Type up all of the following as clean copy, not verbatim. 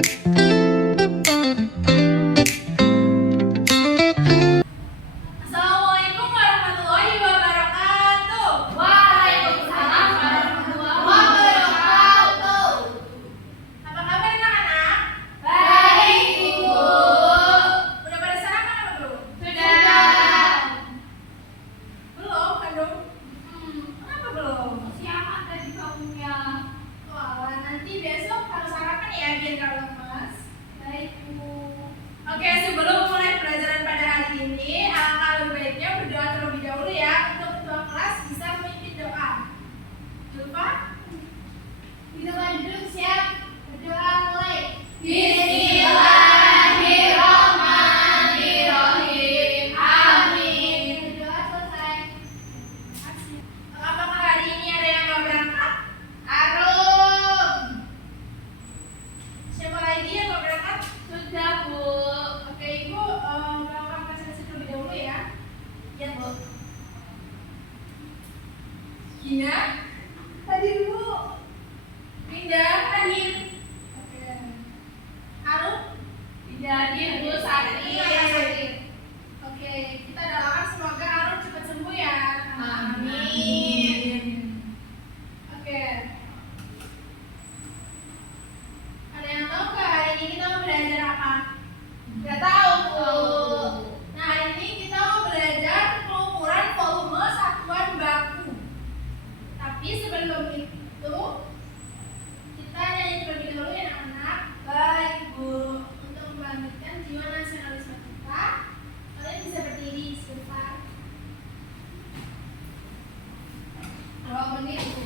Assalamualaikum warahmatullahi wabarakatuh. Waalaikumsalam warahmatullahi wabarakatuh. Apa kabar anak-anak? Baik, Ibu. Udah pada sarapan apa belum? Sudah. Belum, Kandung. Kenapa belum? Siapa tadi kamunya? Wah, nanti besok harus sarapan ya biar nggak lemas. Baik, Bu. Oke, sebelum mulai pelajaran pada hari ini, alangkah lebih baiknya berdoa terlebih dahulu ya untuk ketua kelas bisa memimpin doa. Lupa? Kita duduk siap. Berdoa mulai. Bismillahirrahmanirrahim. Amin. Berdoa selesai. Apakah hari ini ada yang nggak berangkat? Arum. Siapa lagi yang nggak berangkat? Sudah, Bu. Oke, Ibu melakukan presentasi terlebih dahulu ya. Ya, Bu. Gina, hadir Bu. Winda, hadir. Oke. Arum, Tidak hadir, Bu. Sakit. Oke, kita doakan semoga Arum cepat sembuh ya. Amin. Oke. Ada yang tahu nggak hari ini kita mau belajar apa? Nggak tahu, Bu. Nah, hari ini kita mau belajar pengukuran volume satuan baku. Tapi sebelum itu, kita nyanyi terlebih dahulu ya anak-anak. Baik, Bu. Untuk membangkitkan jiwa nasionalisme kita, kalian bisa berdiri sebentar. 2 menit, Bu.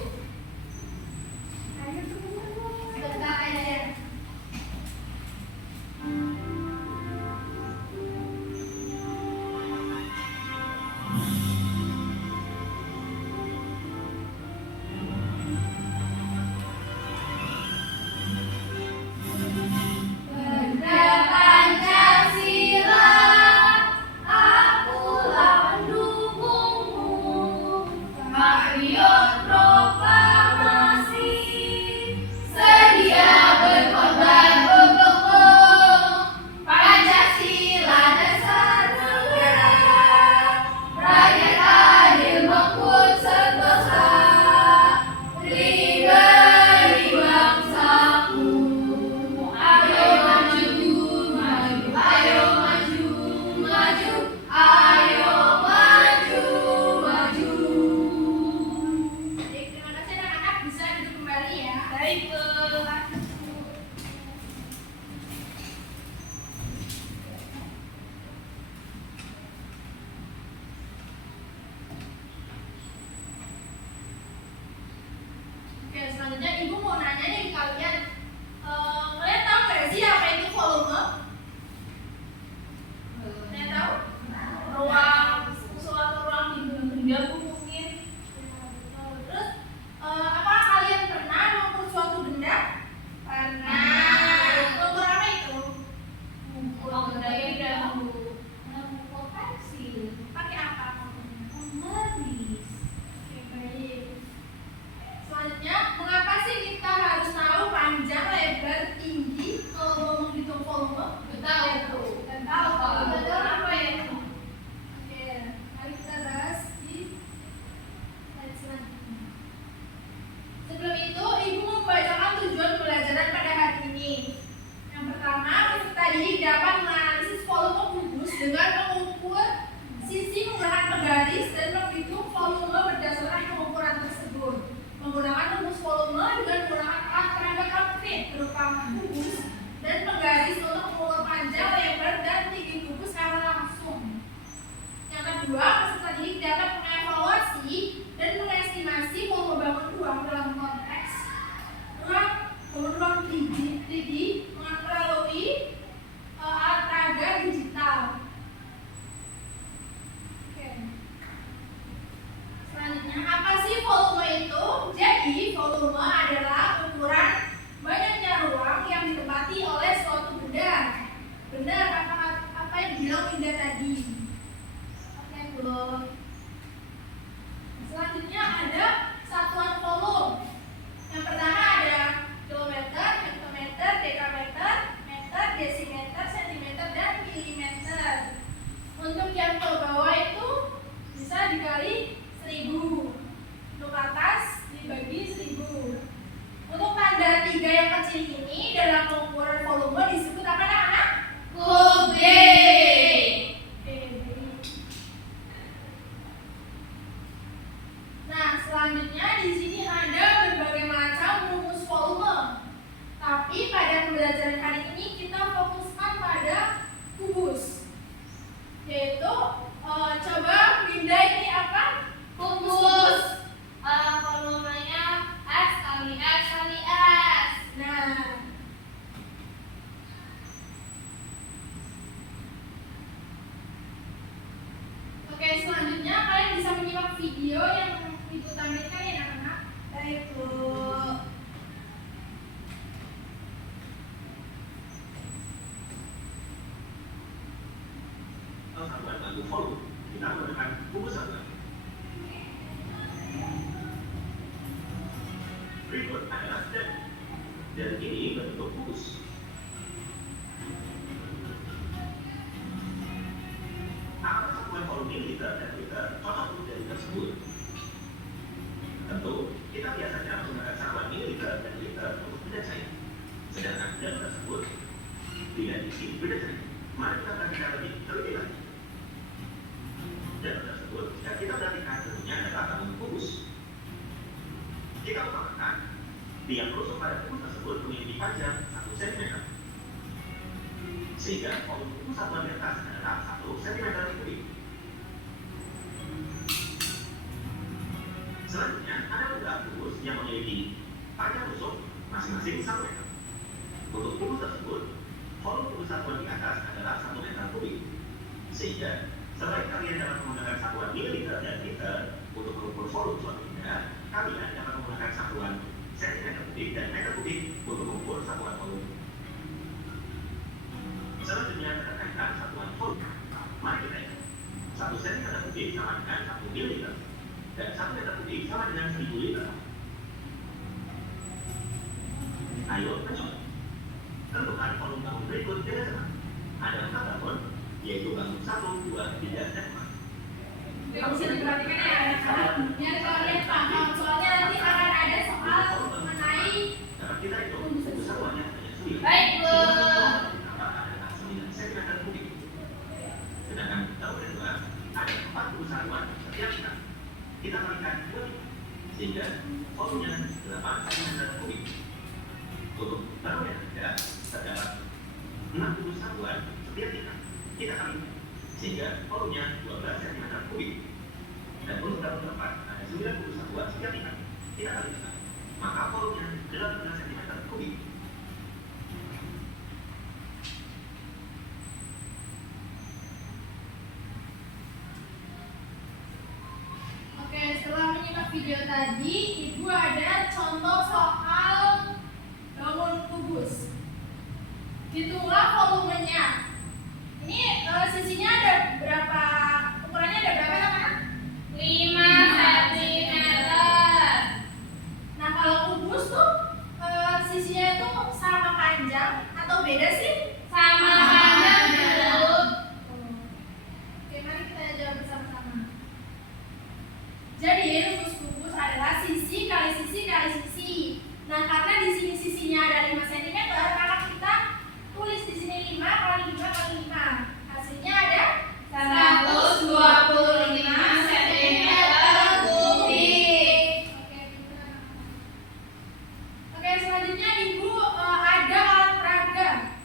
Ayo teman-teman. Sebentar aja. Bendera Pancasila, akulah pendukungmu. Patriot proklamasi, sedia berkorban untukmu. Pancasila dasar negara, rakyat adil maupun sentosa. Beri bangsaku, ayo maju, maju, ayo maju, maju, ayo maju, maju. Baik, terima kasih anak-anak, bisa duduk kembali ya. Baik, Bu. Oke, selanjutnya Ibu mau nanya nih ke kalian. Kalian tahu nggak sih apa itu volume? Kalian tahu? Ruang suatu ruang hingga mungkin. Terus, apakah kalian pernah mengukur suatu benda? Pernah. Mengukur apa itu? Mengukur benda, Bu. Mengukur pensil. Pakai apa? Penggaris. Oke, baik. Selanjutnya, mengapa sih kita harus tahu panjang, lebar, tinggi kalau mau menghitung volume? Tahu, Bu. Dan tahu kalau Tahu. betul apa ya? Oke, mari kita bahas di slide selanjutnya. Sebelum itu, Ibu membacakan tujuan pembelajaran pada hari ini. Yang pertama, peserta didik dapat menganalisis volume kubus dengan mengukur sisi menggunakan penggaris dan menghitung volume berdasarkan pengukuran tersebut. Menggunakan rumus volume dengan menggunakan alat peraga konkret berupa kubus dan penggaris untuk mengukur panjang, lebar, dan tinggi kubus secara langsung. Yang kedua, peserta didik dapat mengevaluasi dan mengestimasi volume bangun ruang dalam konteks ruang 3D melalui alat peraga digital. Oke. Selanjutnya, apa sih volume itu? Jadi, volume adalah ukuran banyaknya ruang yang ditempati Untuk yang ke bawah itu bisa dikali 1000. Untuk atas dibagi 1000. Untuk tanda 3 yang kecil ini dalam pengukuran volume disebut apa anak-anak? Kubik. Nah, selanjutnya di sini ada berbagai macam rumus volume. Tapi pada pembelajaran kali ini kita fokuskan pada kubus. Yaitu coba Winda ini apa? Kubus. Volumenya X kali X kali S. Nah, oke, selanjutnya kalian bisa menyimak video yang Ibu tampilkan ya anak-anak. Baik, Bu. Satuan bantu volume kita menggunakan kubus satuan. Berikut adalah step dan ini berbentuk kubus. Apakah satuan volume liter dan liter cocok untuk dari tersebut? Tentu kita biasanya menggunakan satuan mililiter dan liter untuk beda cair. Sedangkan dalam tersebut tidak diisi beda cair. Mari kita perhatikan terlebih lagi. Dan tersebut, jika kita perhatikan bentuknya adalah tabung kubus. Kita umpamakan tiang rusuk pada kubus tersebut memiliki panjang 1 cm. Sehingga volume kubus satuan di atas adalah 1 cm kubik. Selanjutnya, ada beberapa kubus yang memiliki panjang rusuk masing-masing 1 meter. Untuk kubus tersebut, volume kubus satuan di atas adalah 1 meter kubik. Sehingga selain kalian dapat menggunakan satuan mililiter dan liter untuk mengukur volume suatunya, kalian dapat menggunakan satuan sentimeter kubik dan meter kubik untuk mengukur satuan volume. Selanjutnya terkaitan satuan volume. Mari kita lihat. 1 cm kubik sama dengan 1 mililiter dan 1 meter kubik sama dengan 1000 liter. Ayo mencoba. Tentukan volume tabung berikut dengan cepat. Ada 4 tabung, yaitu tabung 1, 2, 3, dan 4. Bisa diperhatikan ya anak-anak. Biar kalian paham. Soalnya nanti akan ada soal mengenai Dapat kita hitung kubus satuannya hanya 9. Baik, Bu. Adalah 9 cm kubik. Sedangkan tabung kedua ada 40 satuan setiap kita kalikan 2 sehingga volumenya 8 cm kubik. Untuk tabung yang ketiga terdapat 60 satuan setiap kita kalikan sehingga volumenya 12 cm kubik. Dan untuk tabung keempat ada 90 satuan setiap kita kalikan maka volumenya 18 cm kubik. Oke, setelah menyimak video tadi, Ibu ada contoh soal bangun kubus. Hitunglah volumenya. Ini sisinya ada berapa? Ukurannya ada berapa teman-teman? 5 cm. Nah, kalau kubus tuh sisinya itu sama panjang atau beda sih? Sama panjang, Bu. Oke, mari kita jawab bersama-sama. Jadi rumus kubus adalah sisi kali sisi kali sisi. Nah, karena di sini sisinya ada 5 cm, maka kita tulis di sini 5 kali 5 kali 5. Hasilnya ada 125 cm kubik. Oke, selanjutnya Ibu ada alat peraga.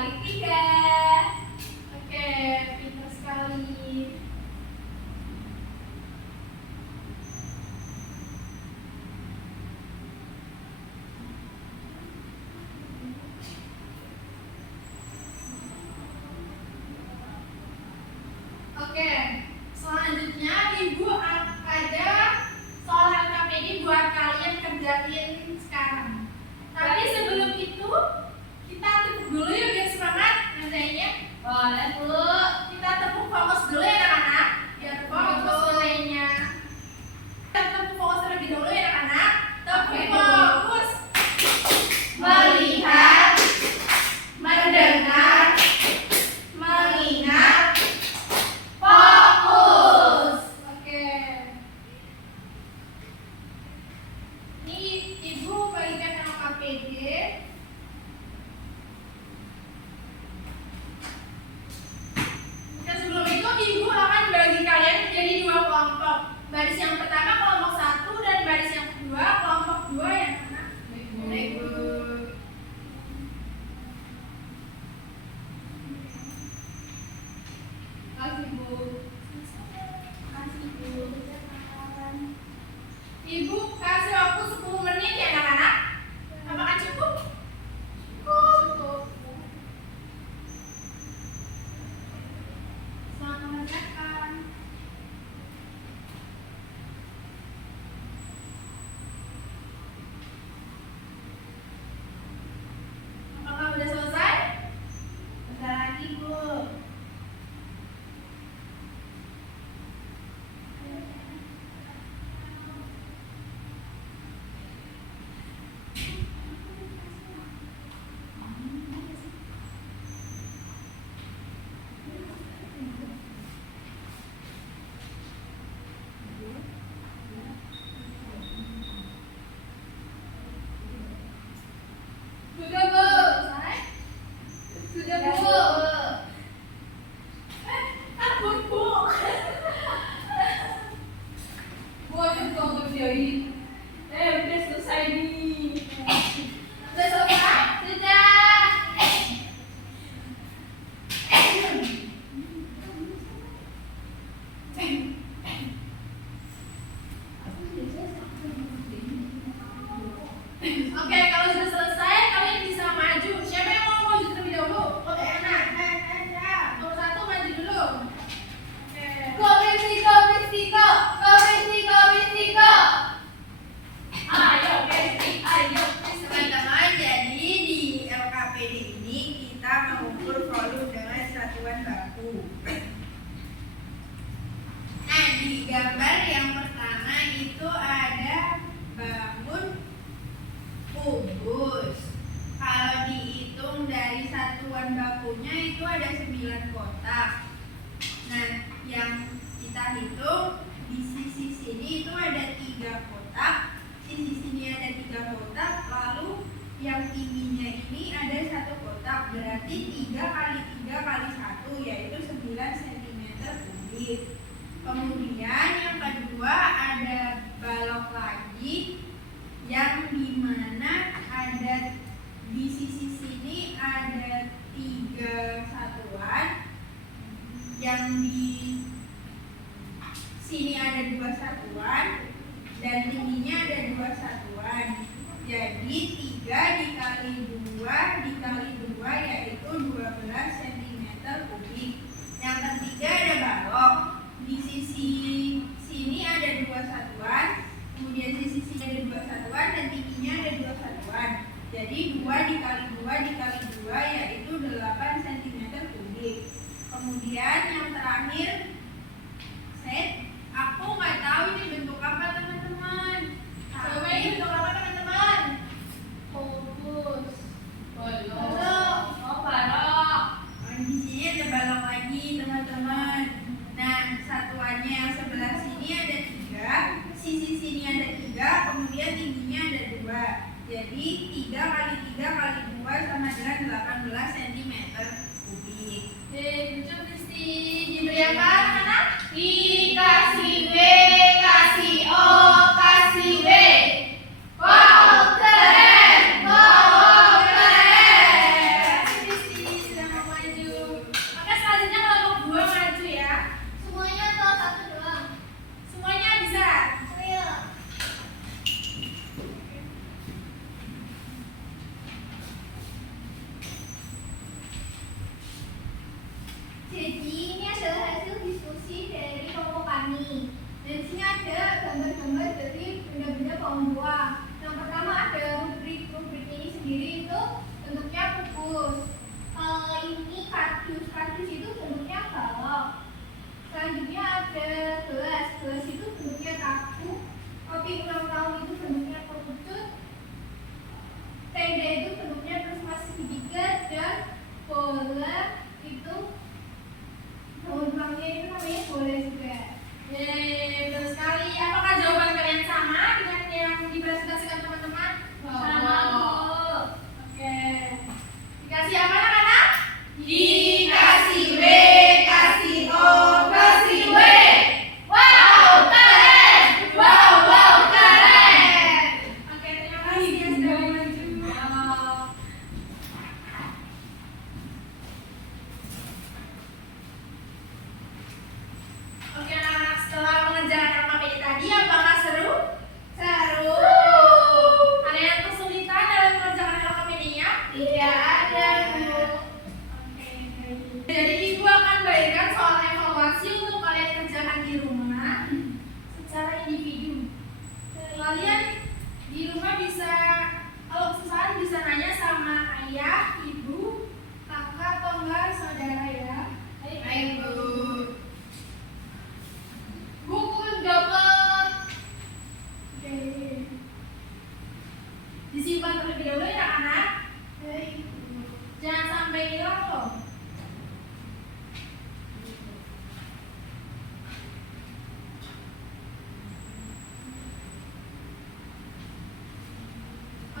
kali 3. Oke, pintar sekali. Oke, selanjutnya Ibu ada soal LKPD buat kalian kerjain sekarang. Tapi sebelum itu kita tepuk dulu yuk biar semangat ngerjainnya. Boleh, Bu. Kita tepuk fokus dulu ya anak-anak. Biar fokus nilainya. Kita tepuk fokus terlebih dahulu ya anak-anak. Tepuk fokus. Melihat, mendengar, mengingat, fokus. Oke. Ini Ibu bagikan LKPD. Dan sebelum itu Ibu akan bagi kalian menjadi 2 kelompok. Baris yang pertama kelompok 1 dan baris yang kedua kelompok 2 yang mana? Baik, Bu. Kasih, Bu. Kasih, Bu. Ibu kasih waktu 10 menit ya anak-anak. Apakah cukup? Cukup. Selamat mengerjakan. Apakah sudah selesai? Bentar lagi, Bu. Sudah, Bu. Selesai? Sudah, Bu. Takut, Bu. Bu, ayo kamu kerjain. Udah selesai nih. Udah selesai? Sudah. Oke, kalau sudah selesai, kalian bisa maju. Siapa yang mau maju terlebih dahulu? Oke, enak. Nomor 1 maju dulu. Oke. Komisi. Ayo, Teman-teman, jadi di LKPD ini kita mengukur volume dengan satuan baku. Nah, di gambar yang pertama itu ada bangun kubus. Kalau dihitung dari satuan bakunya itu ada 9 kotak. Nah, yang kita hitung di sisi sini itu ada 3 kotak. Sisi sini ada 3 kotak, lalu yang tingginya ini ada 1 kotak, berarti 3 kali 3 kali 1 yaitu 9 cm kubik. Kemudian yang kedua ada balok lagi yang dimana ada di sisi sini ada 3 satuan, yang di sini ada 2 satuan dan tingginya ada 2 satuan. Jadi 3 dikali 2 dikali 2 yaitu 12 cm kubik. Yang ketiga ada balok. Di sisi sini ada 2 satuan, kemudian sisi sini ada 2 satuan dan tingginya ada 2 satuan. Jadi 2 dikali 2 dikali 2 yaitu 8 cm kubik. Kemudian yang terakhir set. Aku nggak tahu ini bentuk apa teman-teman. coba ini bentuk apa teman-teman? Kubus. Balok. Oh, balok. Di sini ada balok lagi teman-teman. Nah, satuannya yang sebelah sini ada 3, sisi sini ada 3, kemudian tingginya ada 2. Jadi 3 kali 3 kali 2 sama dengan 18 cm kubik. Lucu Kristi. Diberi apa anak-anak? Dikasih W, kasih O, kasih W. Wow, keren. Wow, keren. Kristi, boleh itu daun belakangnya itu namanya boleh juga. Yeay, betul sekali. Apakah jawaban kalian sama dengan yang dipresentasikan teman-teman? Sama, Bu. Oke. Dikasih apa anak-anak? Dikasih W, kasih O, kasih W. Wow, keren. Wow, wow, keren. Oke, terima kasih ya sudah maju. Oke anak-anak, setelah mengerjakan RKPD tadi, apakah seru? Seru. Ada yang kesulitan dalam mengerjakan RKPD-nya? Tidak ada, Bu. Oke, baik. Jadi Ibu akan berikan soal evaluasi untuk kalian kerjakan di rumah secara individu. Kalian di rumah bisa, kalau kesusahan bisa nanya sama ayah, ibu, kakak, atau enggak saudara ya. Baik, Bu. Buku dapat. Oke. Disimpan terlebih dahulu ya anak-anak. Jangan sampai hilang loh.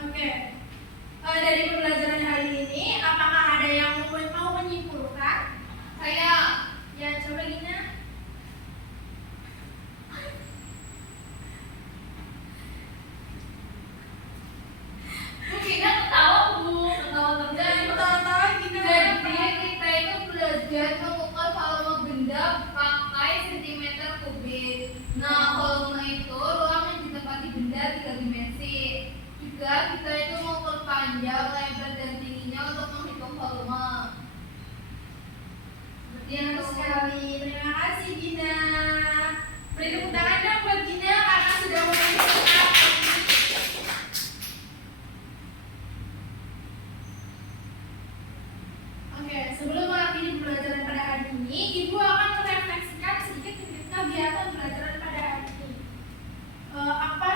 Oke. Dari pembelajaran hari ini, apakah ada yang mau menyimpulkan? Saya. Ya, coba Gina. Bu Gina ketawa, Bu. Ketawa Jangan terus. ketawa-tawa Gina. Jadi kita itu belajar mengukur volume benda pakai sentimeter kubik. Nah, volume itu ruang yang ditempati benda 3 dimensi. Juga kita itu mengukur panjang, lebar, dan tingginya untuk menghitung volume. Seperti yang Betul kamu sekali. Terima kasih Gina. Beri tepuk tangan dong buat Gina karena sudah menunjukkan. Oke, sebelum mengakhiri pembelajaran pada hari ini, Ibu akan merefleksikan sedikit kegiatan pembelajaran pada hari ini. Apa